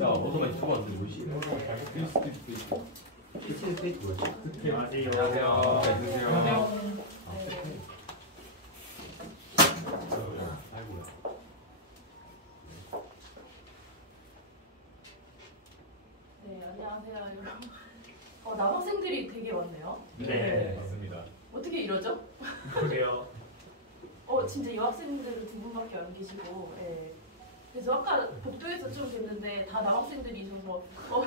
야, 오토바이 두고 왔는데 뭐지? 필스테이크 뭐지? 안녕하세요. 안녕하세요. 네, 안녕하세요, 여러분. 남학생들이 되게 많네요. 네, 맞습니다. 어떻게 이러죠? 그러게요. 진짜 여학생들은 두 분밖에 안 계시고, 예. 그래서 아까 복도에서 좀 뵀는데 다 남학생들이 있어서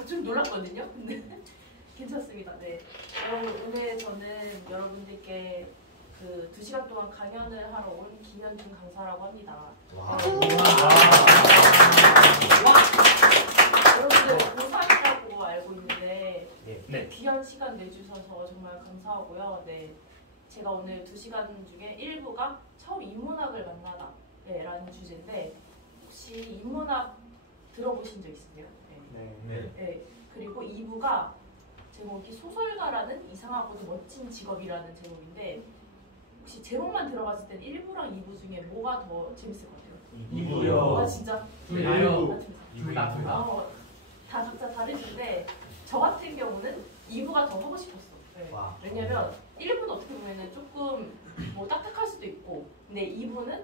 좀 놀랐거든요. 근데 괜찮습니다. 네. 오늘 저는 여러분들께 그 2시간 동안 강연을 하러 온 김현준 강사라고 합니다. 여러분들 고3이라고 알고 있는데 네. 귀한 시간 내주셔서 정말 감사하고요. 네. 제가 오늘 2시간 중에 1부가 처음 인문학을 만나다 라는 주제인데 혹시 인문학 들어보신 적 있으세요? 네. 네. 그리고 2부가 제목이 소설가라는 이상하고도 멋진 직업이라는 제목인데 혹시 제목만 들어봤을 땐 1부랑 2부 중에 뭐가 더 재밌을 것 같아요? 2부요. 아 진짜? 둘다요. 둘 다. 다 각자 다르신데 저 같은 경우는 2부가 더 하고 싶었어. 네. 왜냐면 1부는 어떻게 보면은 조금 뭐 딱딱할 수도 있고 근데 2부는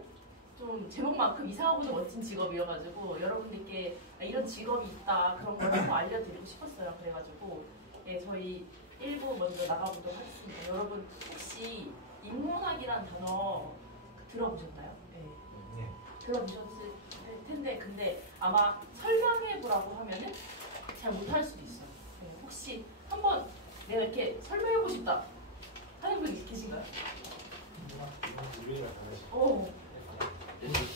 좀 제목만큼 이상하고도 멋진 직업이어가지고 여러분들께 이런 직업이 있다 그런 걸 좀 알려드리고 싶었어요. 그래가지고 네, 저희 1부 먼저 나가보도록 하겠습니다. 여러분 혹시 인문학이란 단어 들어보셨나요? 네. 들어보셨을 텐데 근데 아마 설명해보라고 하면은 잘 못할 수도 있어요. 네, 혹시 한번 내가 이렇게 설명해보고 싶다 하는 분 계신가요?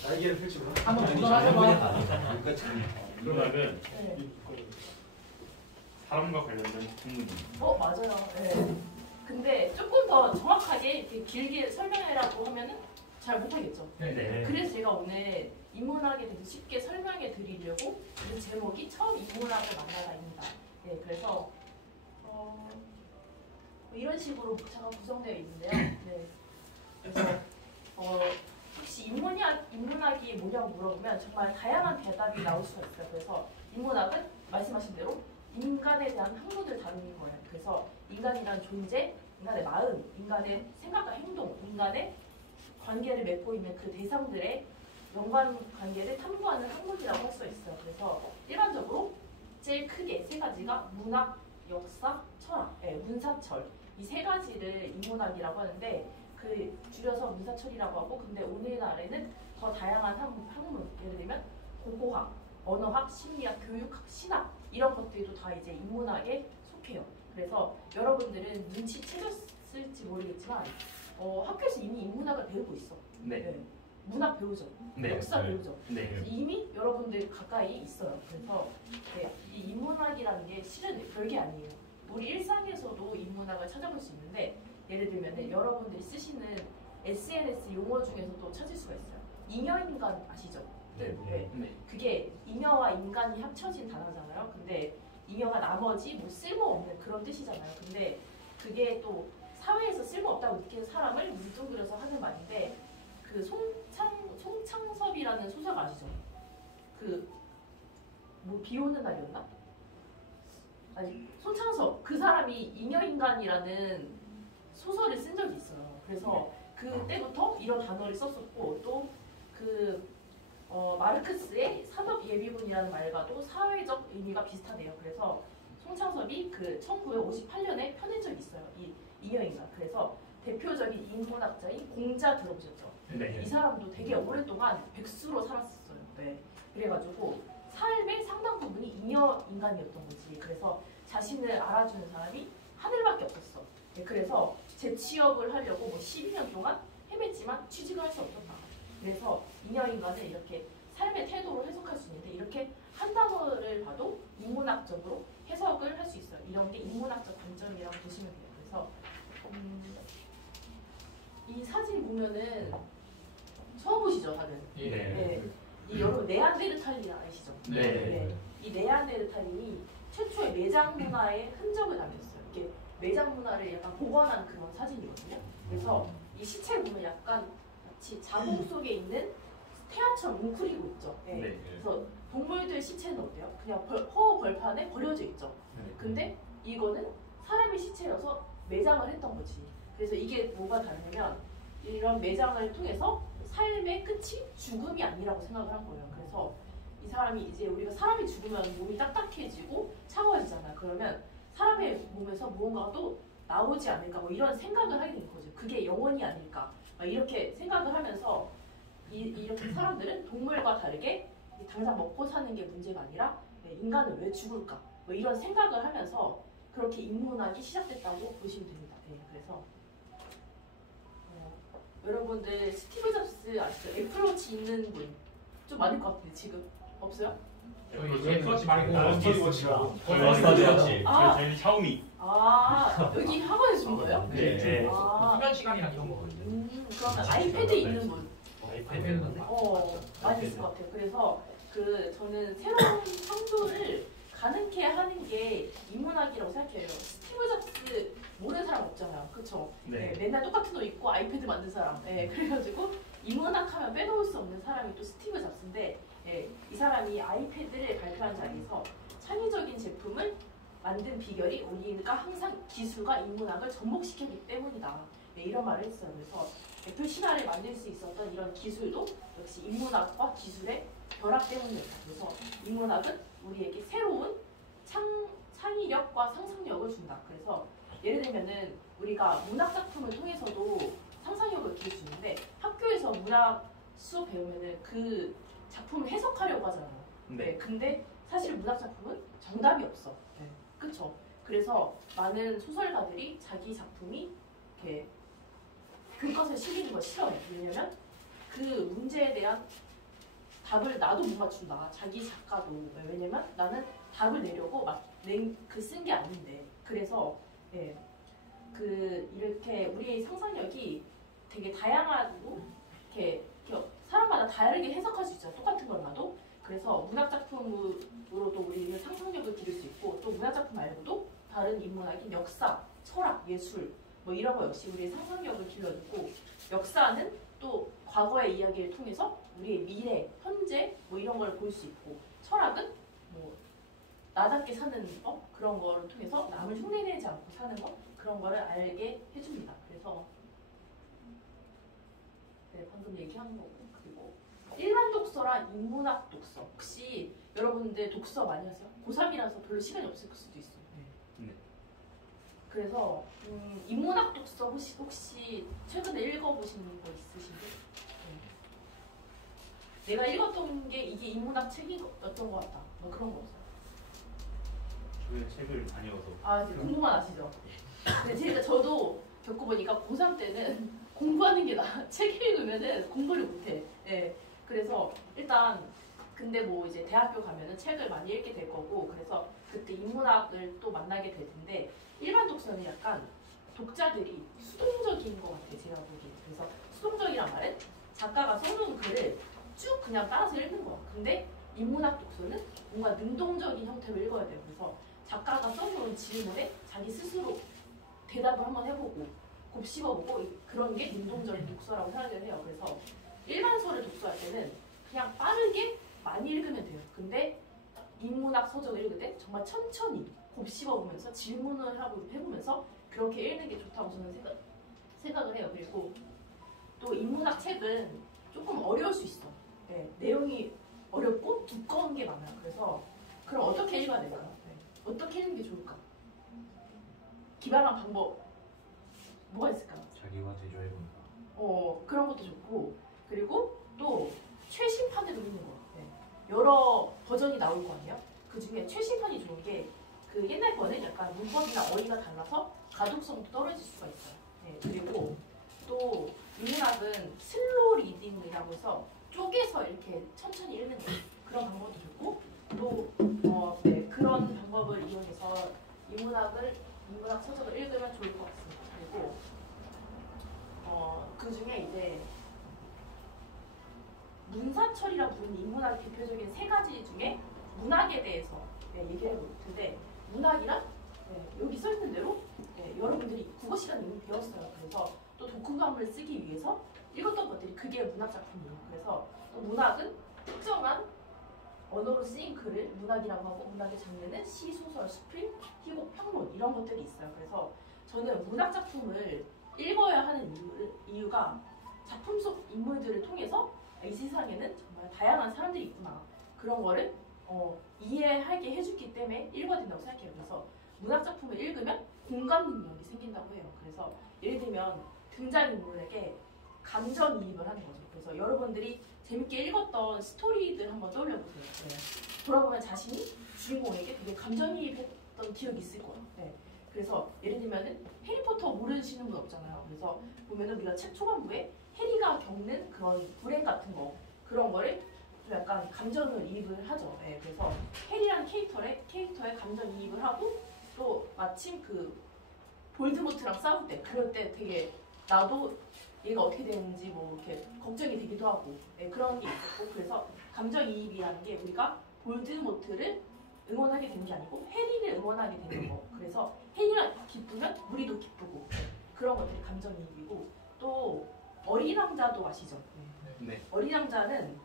날개를 펼치고 한번 도전하셔봐. 그러면은 네. 사람과 관련된 질문입니다. 맞아요. 네. 근데 조금 더 정확하게 이렇게 길게 설명해라고 하면은 잘 못하겠죠. 네. 그래서 제가 오늘 인문학에 대해서 쉽게 설명해 드리려고 그 제목이 처음 인문학을 만나다입니다. 네, 그래서 이런 식으로 목차가 구성되어 있는데요. 네. 그래서 혹시 인문학이 뭐냐고 물어보면 정말 다양한 대답이 나올 수가 있어요. 그래서 인문학은 말씀하신 대로 인간에 대한 학문을 다루는 거예요. 그래서 인간이란 존재, 인간의 마음, 인간의 생각과 행동, 인간의 관계를 맺고 있는 그 대상들의 연관 관계를 탐구하는 학문이라고 할 수 있어요. 그래서 일반적으로 제일 크게 세 가지가 문학, 역사, 철학, 문사철 이 세 가지를 인문학이라고 하는데 그 줄여서 문사철이라고 하고 근데 오늘날에는 더 다양한 학문 예를 들면 고고학, 언어학, 심리학, 교육학, 신학 이런 것들도 다 이제 인문학에 속해요. 그래서 여러분들은 눈치채셨을지 모르겠지만 학교에서 이미 인문학을 배우고 있어. 네. 문학 배우죠. 네. 역사 배우죠. 네. 이미 여러분들 가까이 있어요. 그래서 이 인문학이라는 게 실은 별게 아니에요. 우리 일상에서도 인문학을 찾아볼 수 있는데 예를 들면 여러분들이 쓰시는 SNS 용어 중에서도 찾을 수가 있어요. 잉여인간 아시죠? 네. 그게 잉여와 인간이 합쳐진 단어잖아요. 근데 잉여가 나머지 뭐 쓸모없는 그런 뜻이잖아요. 근데 그게 또 사회에서 쓸모없다고 느끼는 사람을 뭉뚱그려서 하는 말인데 그 송창섭이라는 소설가 아시죠? 뭐 비 오는 날이었나? 아니 손창섭 그 사람이 잉여인간이라는 소설을 쓴 적이 있어요. 그래서 그때부터 이런 단어를 썼었고 또 마르크스의 산업예비군이라는 말과도 사회적 의미가 비슷하대요. 그래서 송창섭이 1958년에 펴낸 적이 있어요. 이 잉여인간. 그래서 대표적인 인문학자인 공자 들어보셨죠? 네. 이 사람도 되게 오랫동안 백수로 살았었어요. 네. 그래가지고 삶의 상당 부분이 잉여 인간이었던 거지. 그래서 자신을 알아주는 사람이 하늘밖에 없었어. 네. 그래서 재취업을 하려고 12년 동안 헤맸지만 취직을 할 수 없었다. 그래서 잉여 인간을 이렇게 삶의 태도로 해석할 수 있는데 이렇게 한 단어를 봐도 인문학적으로 해석을 할 수 있어요. 이런 게 인문학적 관점이라고 보시면 돼요. 그래서 이 사진 보면은 처음 보시죠, 다들? 네. 이 여러분 네안데르탈린 아시죠? 네. 이 네안데르탈린이 최초의 매장 문화의 흔적을 남겼어요. 이게 매장 문화를 약간 복원한 그런 사진이거든요. 그래서 이 시체를 보면 약간 마치 자궁 속에 있는 태아처럼 웅크리고 있죠. 네. 네. 그래서 동물들 시체는 어때요? 그냥 허허 벌판에 버려져 있죠. 근데 이거는 사람의 시체여서 매장을 했던 거지. 그래서 이게 뭐가 다르냐면 이런 매장을 통해서 삶의 끝이 죽음이 아니라고 생각을 한 거예요. 그래서 이 사람이 이제 우리가 사람이 죽으면 몸이 딱딱해지고 차가워지잖아. 그러면 사람의 몸에서 무언가가 또 나오지 않을까 뭐 이런 생각을 하게 된 거죠. 그게 영혼이 아닐까 막 이렇게 생각을 하면서 이렇게 사람들은 동물과 다르게 당장 먹고 사는 게 문제가 아니라 인간은 왜 죽을까 뭐 이런 생각을 하면서 그렇게 인문학이 시작됐다고 보시면 됩니다. 네, 그래서 여러분들 스티브 잡스 아시죠? 애플워치 있는 분 좀 많을 것 같은데 지금 없어요? 저희 애플워치 말고 스티브워치가 저희 샤오미. 아 여기 학원에서 준 거예요? 네. 아, 수면 시간이랑 이런 거. 그러면 아이패드 있는 분 아이패드는 많이 있을 것 같아요. 그래서 저는 새로운 창조를 가능케 하는 게 인문학이라고 생각해요. 스티브 잡스 모르는 사람 없잖아요. 그쵸? 네. 맨날 똑같은 옷 입고 아이패드 만든 사람. 그래가지고 인문학 하면 빼놓을 수 없는 사람이 또 스티브 잡스인데 이 사람이 아이패드를 발표한 자리에서 창의적인 제품을 만든 비결이 우리가 항상 기술과 인문학을 접목시켰기 때문이다. 이런 말을 했어요. 그래서 애플 신화를 만들 수 있었던 이런 기술도 역시 인문학과 기술의 결합 때문이다. 그래서 인문학은 우리에게 새로운 창의력과 상상력을 준다. 그래서 예를 들면은 우리가 문학 작품을 통해서도 상상력을 기를 수 있는데 학교에서 문학 수업 배우면은 그 작품을 해석하려고 하잖아요. 네. 근데 사실 문학 작품은 정답이 없어. 그쵸? 그래서 많은 소설가들이 자기 작품이 이렇게 교과서에 실리는 걸 싫어해. 왜냐면 그 문제에 대한 답을 나도 못 맞춘다. 자기 작가도. 왜냐면 나는 답을 내려고 쓴 게 아닌데. 그래서 이렇게 우리의 상상력이 되게 다양하고 이렇게 사람마다 다르게 해석할 수 있어요. 똑같은 걸 봐도. 그래서 문학 작품으로도 우리는 상상력을 기를 수 있고 또 문학 작품 말고도 다른 인문학인 역사, 철학, 예술 뭐 이런 거 역시 우리의 상상력을 길러주고 역사는 또 과거의 이야기를 통해서 우리의 미래, 현재 뭐 이런 걸 볼 수 있고 철학은 뭐 나답게 사는 법 그런 거를 통해서 남을 흉내내지 않고 사는 것 그런 거를 알게 해줍니다. 그래서 방금 얘기한 거고 그리고 일반 독서랑 인문학 독서 혹시 여러분들 독서 많이 하세요? 고3이라서 별로 시간이 없을 수도 있어요. 네. 그래서 인문학 독서 혹시 최근에 읽어보신 거 있으신가요? 내가 읽었던 게 이게 인문학 책이었던 것 같다. 뭐 그런 거 없어요? 그 책을 안 읽어서. 아, 이제 공부만 하시죠? 근데 저도 겪어보니까 고3 때는 공부하는 게 나아. 책 읽으면은 공부를 못해. 그래서 일단 근데 뭐 이제 대학교 가면은 책을 많이 읽게 될 거고 그래서 그때 인문학을 또 만나게 될 텐데 일반 독서는 약간 독자들이 수동적인 것 같아 제가 보기에. 그래서 수동적이란 말은 작가가 써놓은 글을 쭉 그냥 따라서 읽는 거야. 근데 인문학 독서는 뭔가 능동적인 형태로 읽어야 돼요. 그래서 작가가 써놓은 질문에 자기 스스로 대답을 한번 해보고 곱씹어보고 그런 게 능동적인 독서라고 생각을 해요. 그래서 일반서를 독서할 때는 그냥 빠르게 많이 읽으면 돼요. 근데 인문학 서적을 읽을 때 정말 천천히 곱씹어보면서 질문을 해보면서 그렇게 읽는 게 좋다고 저는 생각을 해요. 그리고 또 인문학 책은 조금 어려울 수 있어. 내용이 어렵고 두꺼운 게 많아요. 그래서 그럼 어떻게 읽어야 될까요? 어떻게 읽는 게 좋을까? 기발한 방법 뭐가 있을까요? 자기와 대조해본다. 그런 것도 좋고 그리고 또 최신판을 읽는 거. 여러 버전이 나올 거 아니에요? 그 중에 최신판이 좋은 게 그 옛날 거는 약간 문법이나 어휘가 달라서 가독성도 떨어질 수가 있어요. 그리고 또 인문학은 슬로우 리딩이라고 해서 쪼개서 이렇게 천천히 읽는 거 그런 방법도 좋고 또 그런 방법을 이용해서 인문학 서적을 읽으면 좋을 것 같습니다. 그리고 그 중에 이제 문사철이라고 부르는 인문학의 대표적인 세 가지 중에 문학에 대해서 얘기를 해볼 텐데 문학이란 여기 써있는 대로 여러분들이 국어 시간에 이미 배웠어요. 그래서 또 독후감을 쓰기 위해서 읽었던 것들이 그게 문학 작품이에요. 그래서 또 문학은 특정한 언어로 쓰인 글을 문학이라고 하고 문학의 장르는 시, 소설, 수필, 희곡, 평론 이런 것들이 있어요. 그래서 저는 문학 작품을 읽어야 하는 이유가 작품 속 인물들을 통해서 이 세상에는 정말 다양한 사람들이 있구나 그런 거를 이해하게 해주기 때문에 읽어야 된다고 생각해요. 그래서 문학 작품을 읽으면 공감 능력이 생긴다고 해요. 그래서 예를 들면 등장인물에게 감정이입을 하는 거죠. 그래서 여러분들이 재밌게 읽었던 스토리들 한번 떠올려보세요. 네. 돌아보면 자신이 주인공에게 되게 감정이입했던 기억이 있을 거예요. 네. 그래서 예를 들면은 해리포터 모르시는 분 없잖아요. 그래서 보면은 우리가 책 초반부에 해리가 겪는 그런 불행 같은 거 그런 거를 좀 약간 감정을 이입을 하죠. 네. 그래서 해리라는 캐릭터에 감정이입을 하고 또 마침 그 볼드모트랑 싸울 때 그럴 때 되게 나도 얘가 어떻게 되는지 뭐 이렇게 걱정이 되기도 하고 네, 그런 게 있었고 그래서 감정이입이라는 게 우리가 볼드모트를 응원하게 되는 게 아니고 해리를 응원하게 되는 거. 그래서 해리가 기쁘면 우리도 기쁘고 네, 그런 것들이 감정이입이고 또 어린 왕자도 아시죠? 네. 어린 왕자는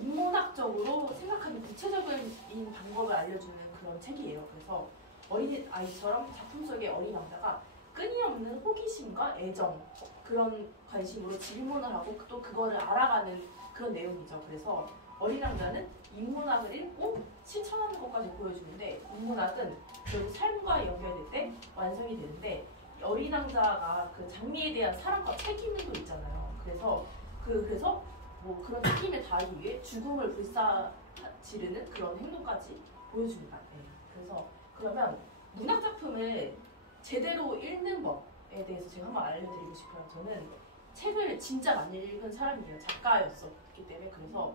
인문학적으로 생각하는 구체적인 방법을 알려주는 그런 책이에요. 그래서 어린 아이처럼 작품 속의 어린 왕자가 끊임없는 호기심과 애정 그런 관심으로 질문을 하고 또 그거를 알아가는 그런 내용이죠. 그래서 어린 왕자는 인문학을 읽고 실천하는 것까지 보여주는데 인문학은 결국 삶과 연결될 때 완성이 되는데 어린 왕자가 그 장미에 대한 사랑과 책임도 있잖아요. 그래서 뭐 그런 책임을 다하기 위해 죽음을 불사지르는 그런 행동까지 보여줍니다. 네. 그래서 그러면 문학 작품을 제대로 읽는 법에 대해서 제가 한번 알려드리고 싶어요. 저는 책을 진짜 많이 읽은 사람이에요. 작가였었기 때문에. 그래서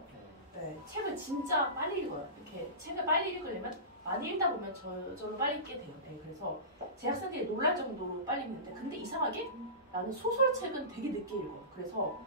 네, 책을 진짜 빨리 읽어요. 이렇게 책을 빨리 읽으려면 많이 읽다 보면 저를 빨리 읽게 돼요. 네, 그래서 제 학생들이 놀랄 정도로 빨리 읽는데 근데 이상하게 나는 소설책은 되게 늦게 읽어요. 그래서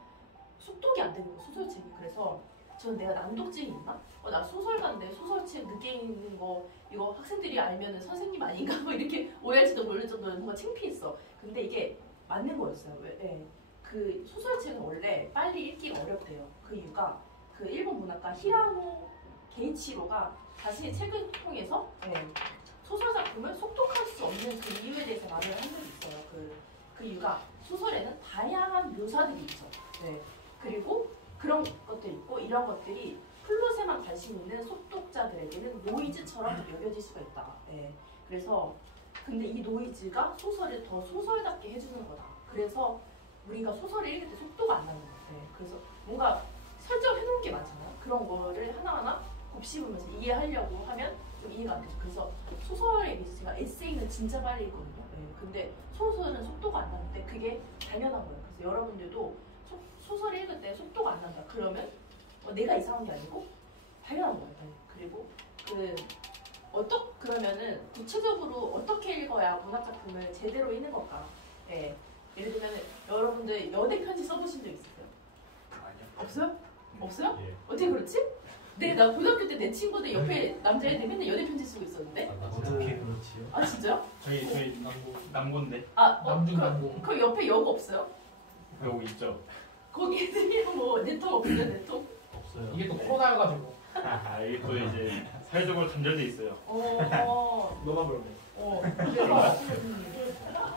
속독이 안 되는 거예요. 소설책이. 그래서 저는 내가 난독증이 있나? 나 소설가인데 소설책 늦게 읽는 거 이거 학생들이 알면은 선생님 아닌가? 뭐 이렇게 오해할지도 모를 정도로 뭔가 창피했어. 근데 이게 맞는 거였어요. 왜? 네. 그 소설책은 원래 빨리 읽기가 어렵대요. 그 이유가 그 일본 문학가 히라노 게이치로가 자신의 책을 통해서 소설 작품을 속독할 수 없는 그 이유에 대해서 말을 한 적이 있어요. 그 이유가 소설에는 다양한 묘사들이 있죠. 네. 그리고 그런 것들이 있고 이런 것들이 플롯에만 관심 있는 속독자들에게는 노이즈처럼 여겨질 수가 있다. 네. 그래서 근데 이 노이즈가 소설을 더 소설답게 해주는 거다. 그래서 우리가 소설을 읽을 때 속도가 안 나는 것 같아. 그래서 뭔가 설정해놓은 게 많잖아요. 그런 거를 하나하나 곱씹으면서 이해하려고 하면 좀 이해가 안 되죠. 그래서 소설에 비해서 제가 에세이는 진짜 빨리 읽거든요. 네. 근데 소설은 속도가 안 나는데 그게 당연한 거예요. 그래서 여러분들도 소설을 읽을 때 속도가 안 난다. 그러면 내가 이상한 게 아니고 당연한 거예요. 네. 그리고 그러면은 구체적으로 어떻게 읽어야 문학 작품을 제대로 읽는 걸까? 네. 예를 들면 여러분들 연애 편지 써보신 적 있으세요? 아니요. 없어요? 없어요? 예. 어떻게 그렇지? 나 고등학교 때 내 친구들 옆에 남자애들 맨날 연애 편지 쓰고 있었는데. 어떻게 그렇지요? 아 진짜요? 저희 남고인데 남중 남고. 그 옆에 여고 없어요? 여기 있죠. 거기 애들이 뭐 내통 없어요? 내통? 없어요. 이게 또 코로나여가지고. 이게 또 이제 사회적으로 단절돼 있어요. 너가 그러네. 그래서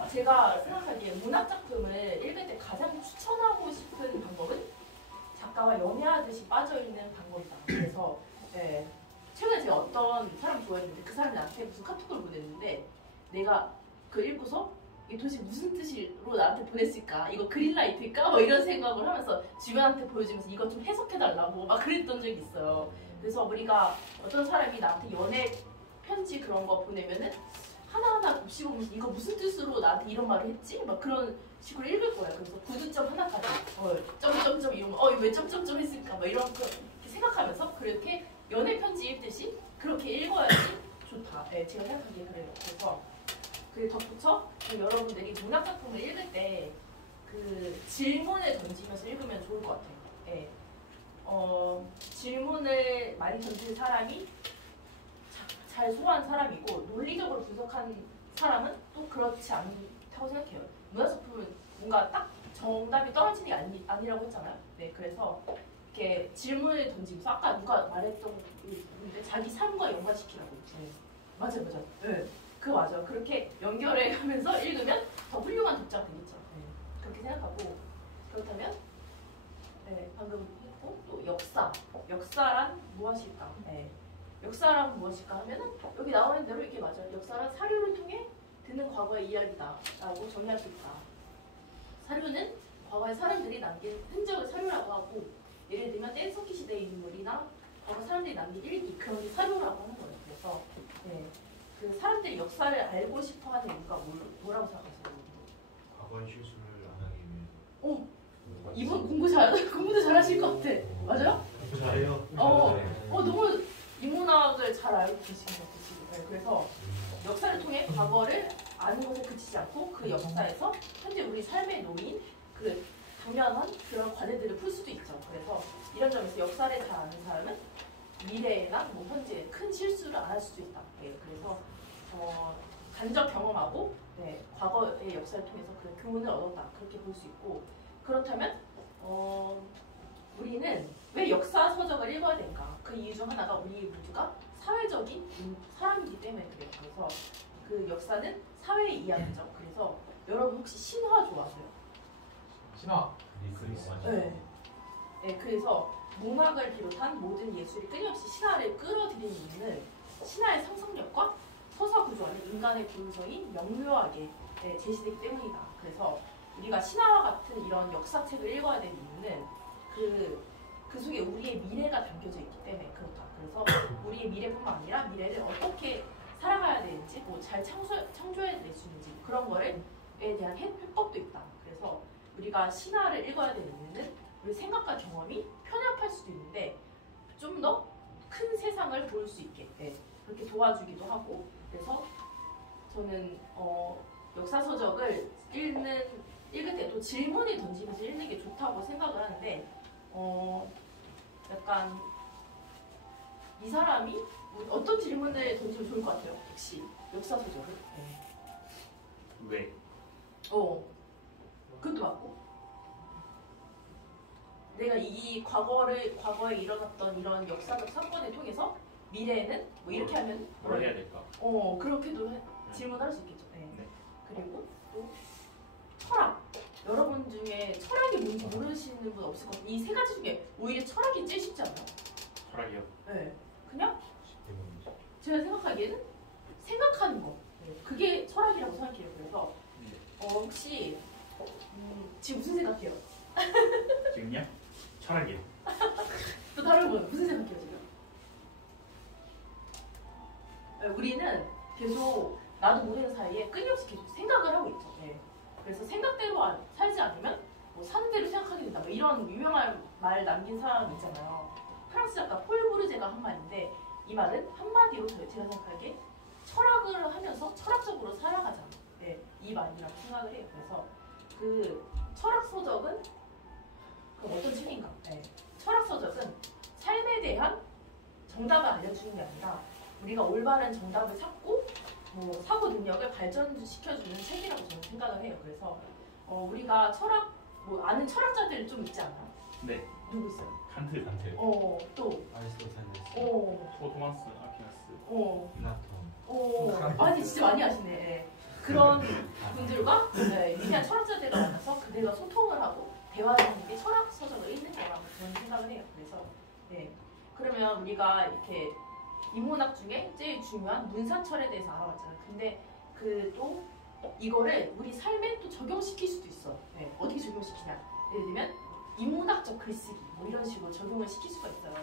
제가 생각하기에 문학 작품을 읽을 때 가장 추천하고 싶은 방법은 작가와 연애하듯이 빠져있는 방법이다. 그래서 최근에 제가 어떤 사람 좋아했는데 그 사람이 나한테 무슨 카톡을 보냈는데 내가 그걸 읽고서 이게 도대체 무슨 뜻으로 나한테 보냈을까? 이거 그린라이트일까? 뭐 이런 생각을 하면서 주변한테 보여주면서 이거 좀 해석해달라고 막 그랬던 적이 있어요. 그래서 우리가 어떤 사람이 나한테 연애 편지 그런 거 보내면은 하나하나 곱씹으면서 이거 무슨 뜻으로 나한테 이런 말을 했지? 막 그런 식으로 읽을 거예요. 그래서 구두점 하나까지 점점점 이러면 왜 점점점 했을까? 막 이런 거 이렇게 생각하면서 그렇게 연애 편지 읽듯이 그렇게 읽어야지 좋다. 네, 제가 생각하기에 그래요. 그래서 그 덧붙여 여러분들이 문학 작품을 읽을 때 그 질문을 던지면서 읽으면 좋을 것 같아요. 네. 질문을 많이 던지는 사람이 잘 소화한 사람이고 논리적으로 분석한 사람은 또 그렇지 않다고 생각해요. 문학 작품은 뭔가 딱 정답이 떨어지는 게 아니라고 했잖아요. 네, 그래서 이렇게 질문을 던지면서 아까 누가 말했던 건데 자기 삶과 연관시키라고. 네. 맞아요. 네. 그거 맞아요. 그렇게 연결해가면서 읽으면 더 훌륭한 독자가 되겠죠. 네. 그렇게 생각하고 그렇다면 네, 방금 했고 또 역사란 무엇일까? 네. 역사란 무엇일까 하면은 여기 나오는 대로 이게 맞아요. 역사란 사료를 통해 듣는 과거의 이야기다라고 정의할 수 있다. 사료는 과거의 사람들이 남긴 흔적을 사료라고 하고, 예를 들면 댄서키 시대의 인물이나 과거 사람들이 남긴 일기, 그런 게 사료라고 하는 거예요. 그래서 네, 그 사람들이 역사를 알고 싶어하는 이유가 뭐라고 생각하세요? 과거의 실수를 안 하기 위해서. 이분 공부도 잘하실 것 같아. 맞아요? 잘해요. 너무 인문학을 잘 알고 계신 것 같으시고. 네, 그래서 역사를 통해 과거를 아는 것에 그치지 않고 그 역사에서 현재 우리 삶에 놓인 그 당면한 그런 과제들을 풀 수도 있죠. 그래서 이런 점에서 역사를 잘 아는 사람은 미래나 뭐 현재 큰 실수를 안 할 수도 있다. 네, 그래서 간접 경험하고 네, 과거의 역사를 통해서 그런 교훈을 얻었다. 그렇게 볼 수 있고, 그렇다면 우리는 왜 역사 서적을 읽어야 될까? 그 이유 중 하나가 우리 모두가 사회적인 사람이기 때문에 그래요. 그래서 그 역사는 사회의 이야기죠. 그래서 여러분 혹시 신화 좋아하세요? 신화. 네. 네, 그래서 문학을 비롯한 모든 예술이 끊임없이 신화를 끌어들이는 이유는 신화의 상상력과 서사 구조 안에 인간의 본성이 명료하게 제시되기 때문이다. 그래서 우리가 신화와 같은 이런 역사책을 읽어야 되는 이유는 그 속에 우리의 미래가 담겨져 있기 때문에 그렇다. 그래서 우리의 미래뿐만 아니라 미래를 어떻게 살아가야 되는지, 뭐 잘 창조해낼 수 있는지 그런 거에 대한 해법도 있다. 그래서 우리가 신화를 읽어야 되는 이유는 우리 생각과 경험이 편협할 수도 있는데 좀 더 큰 세상을 볼 수 있게 그렇게 도와주기도 하고, 그래서 저는 역사 서적을 읽을 때 또 질문을 던지면서 읽는 게 좋다고 생각을 하는데 약간 이 사람이 어떤 질문을 던지면 좋을 것 같아요? 혹시 역사 서적을? 왜? 그것도 맞고, 내가 이 과거에 일어났던 이런 역사적 사건을 통해서 미래에는 뭐 이렇게 하면 뭘 해야 될까? 그렇게도 질문할 수 있겠죠. 네. 네. 그리고 또 철학. 여러분 중에 철학이 뭔지 모르시는 분 없을 것 같아요. 이 세 가지 중에 오히려 철학이 제일 쉽지 않나요? 철학이요? 네. 그냥 제가 생각하기에는 생각하는 거. 네. 그게 철학이라고 생각해요. 그래서 혹시 지금 무슨 생각해요? 지금요? 철학이요. 또 다른 분 무슨 생각해요 지금? 네, 우리는 계속 나도 모르는 사이에 끊임없이 계속 생각을 하고 있죠. 네. 그래서 생각대로 살지 않으면 뭐 사는 대로 생각하게 된다. 뭐 이런 유명한 말 남긴 사람 있잖아요. 프랑스 작가 폴 보르제가 한 말인데, 이 말은 한마디로 제가 생각하기에 철학을 하면서 철학적으로 살아가자. 네, 이 말이라고 생각을 해요. 그래서 그 철학 서적은 그럼 어떤 책인가? 네. 철학 서적은 삶에 대한 정답을 알려주는 게 아니라 우리가 올바른 정답을 찾고 뭐 사고 능력을 발전시켜주는 책이라고 저는 생각을 해요. 그래서 우리가 철학 뭐 아는 철학자들 좀 있지 않나요? 네. 누구 있어요? 칸트. 또 아리스토텔레스. 토마스 아퀴나스. 플라톤. 아니 진짜 많이 아시네. 네. 그런 분들과 위대한 철학자들과 만나서 그들과 소통을 하고 대화를 하는 게 철학 서적을 읽는 거라고 저는 생각을 해요. 그래서 그러면 우리가 이렇게 인문학 중에 제일 중요한 문사철에 대해서 알아봤잖아요. 근데 또 이거를 우리 삶에 또 적용시킬 수도 있어. 어떻게 적용시키냐? 예를 들면 인문학적 글쓰기 뭐 이런 식으로 적용을 시킬 수가 있어요.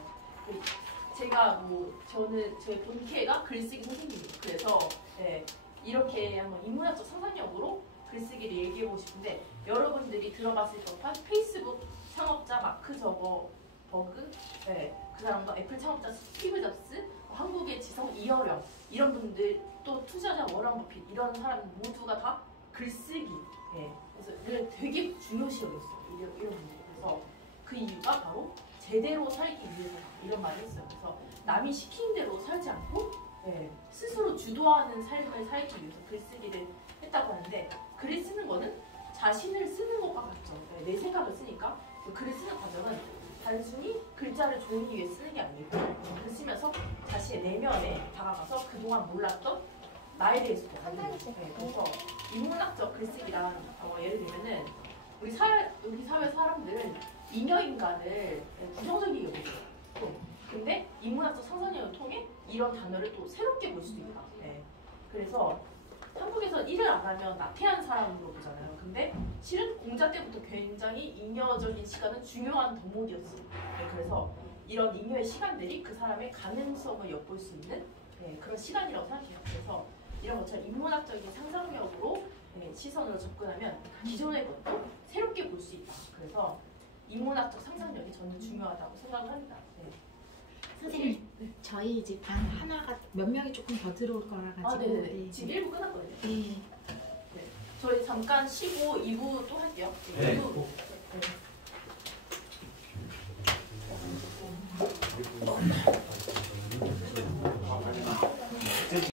저의 본캐가 글쓰기 선생님이에요. 그래서 이렇게 한번 인문학적 상상력으로 글쓰기를 얘기해보고 싶은데, 여러분들이 들어봤을 법한 페이스북 창업자 마크 저거버그, 그 사람과 애플 창업자 스티브 잡스, 한국의 지성 이어령, 이런 분들, 또 투자자 워런 버핏, 이런 사람 모두가 다 글쓰기, 그래서 되게 중요시 여겼어요. 이런 분들. 그래서 그 이유가 바로 제대로 살기 위해서다, 이런 말을 했어요. 그래서 남이 시킨 대로 살지 않고 스스로 주도하는 삶을 살기 위해서 글쓰기를 했다고 하는데, 글을 쓰는 거는 자신을 쓰는 것과 같죠. 내 생각을 쓰니까 글을 쓰는 과정은 단순히 글자를 조용히 위해 쓰는 게 아니고 글 쓰면서 자신의 내면에 다가가서 그동안 몰랐던 나에 대해서 알게 되죠. 그래서 인문학적 글쓰기란 예를 들면은 우리 사회 사람들은 잉여 인간을 부정적이게 보죠. 근데 인문학적 상상력을 통해 이런 단어를 또 새롭게 볼 수도 있다. 네. 그래서 한국에서 일을 안 하면 나태한 사람으로 보잖아요. 근데 실은 공자 때부터 굉장히 잉여적인 시간은 중요한 덕목이었어요. 네. 그래서 이런 잉여의 시간들이 그 사람의 가능성을 엿볼 수 있는 그런 시간이라고 생각해요. 그래서 이런 것처럼 인문학적인 상상력으로 시선으로 접근하면 기존의 것도 새롭게 볼 수 있다. 그래서 인문학적 상상력이 저는 중요하다고 생각을 합니다. 네. 선생님, 저희 이제 반 하나가 몇 명이 조금 더 들어올 거라 가지고. 네네네. 네. 지금 1부 끝났거든요. 네. 저희 잠깐 쉬고 2부 또 할게요. 네. 2부. 네. 그리고